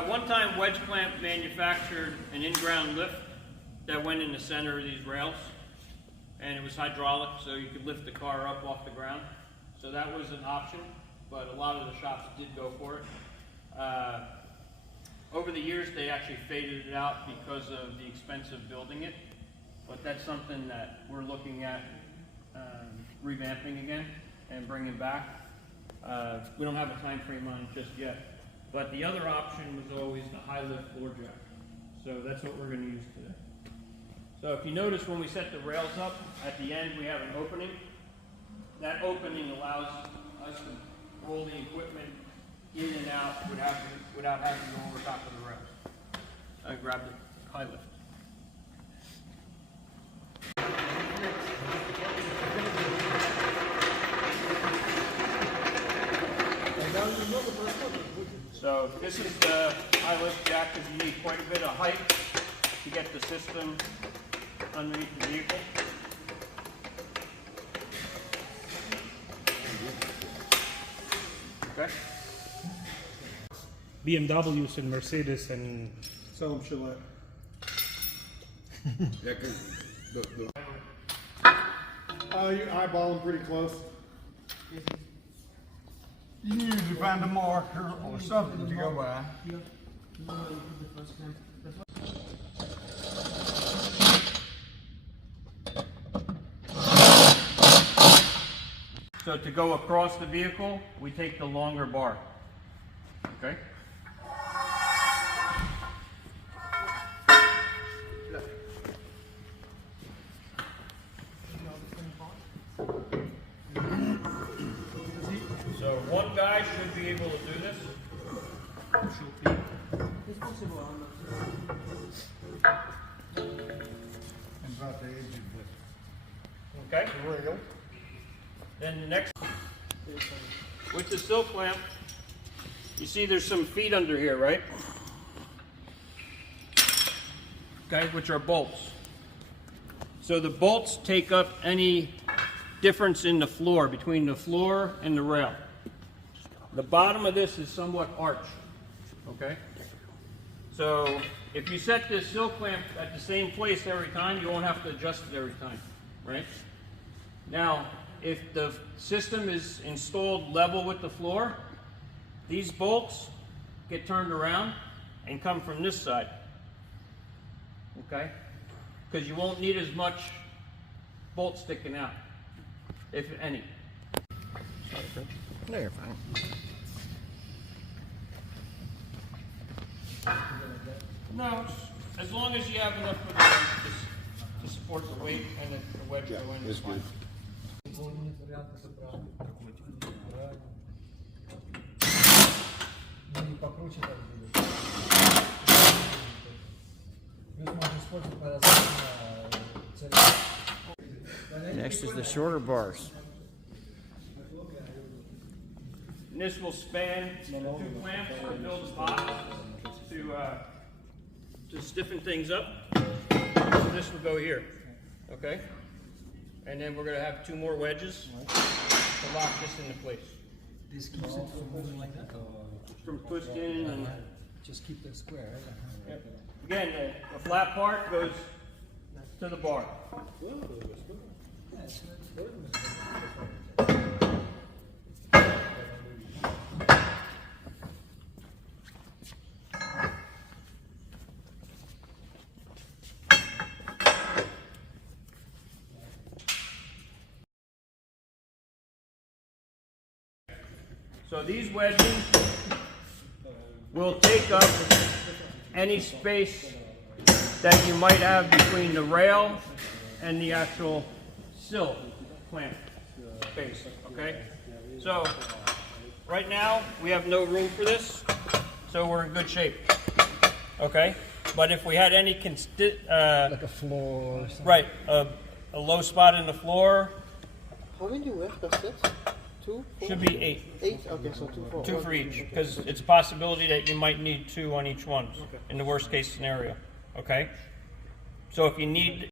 At one time, Wedge Clamp manufactured an in-ground lift that went in the center of these rails, and it was hydraulic, so you could lift the car up off the ground. So that was an option, but a lot of the shops did go for it. Over the years, they actually faded it out because of the expense of building it, but that's something that we're looking at revamping again and bringing back. We don't have a time frame on it just yet, but the other option was always the high lift floor jack. So that's what we're going to use today. So if you notice, when we set the rails up, at the end we have an opening. That opening allows us to roll the equipment in and out without having to go over top of the rails. I grab the high lift. So this is the high lift jack, because you need quite a bit of height to get the system underneath the vehicle. Okay. BMWs and Mercedes and Sell them Celette. Yeah, 'cause You eyeball them pretty close. you can usually find a marker or something to go by. So to go across the vehicle, we take the longer bar. Okay? So one guy should be able to do this. And about the edge of Okay? the rail. Then the next, with the sill clamp, you see there's some feet under here, right? Okay, which are bolts. So the bolts take up any difference in the floor, between the floor and the rail. The bottom of this is somewhat arched, okay? So if you set this sill clamp at the same place every time, you won't have to adjust it every time, right? Now, if the system is installed level with the floor, these bolts get turned around and come from this side, okay? Because you won't need as much bolt sticking out, if any. Sorry, Fred. No, you're fine. No, as long as you have enough of the to support the weight and the wedge go in. It's good. Next is the shorter bars. And this will span the two clamps to build the box to stiffen things up. So this will go here, okay? And then we're going to have two more wedges to lock this into place. This keeps it from moving like that? From twisting and Just keep it square, right? again, the flat part goes to the bar. So these wedges will take up any space that you might have between the rail and the actual sill clamp space, okay? So right now we have no room for this, so we're in good shape, okay? But if we had any Like a floor or something. right, a low spot in the floor, How many you have? That's it? 2? 4? should be 8. 8? Okay, so 2 for 2 one. for each, because it's a possibility that you might need 2 on each one in the worst case scenario, okay? So if you need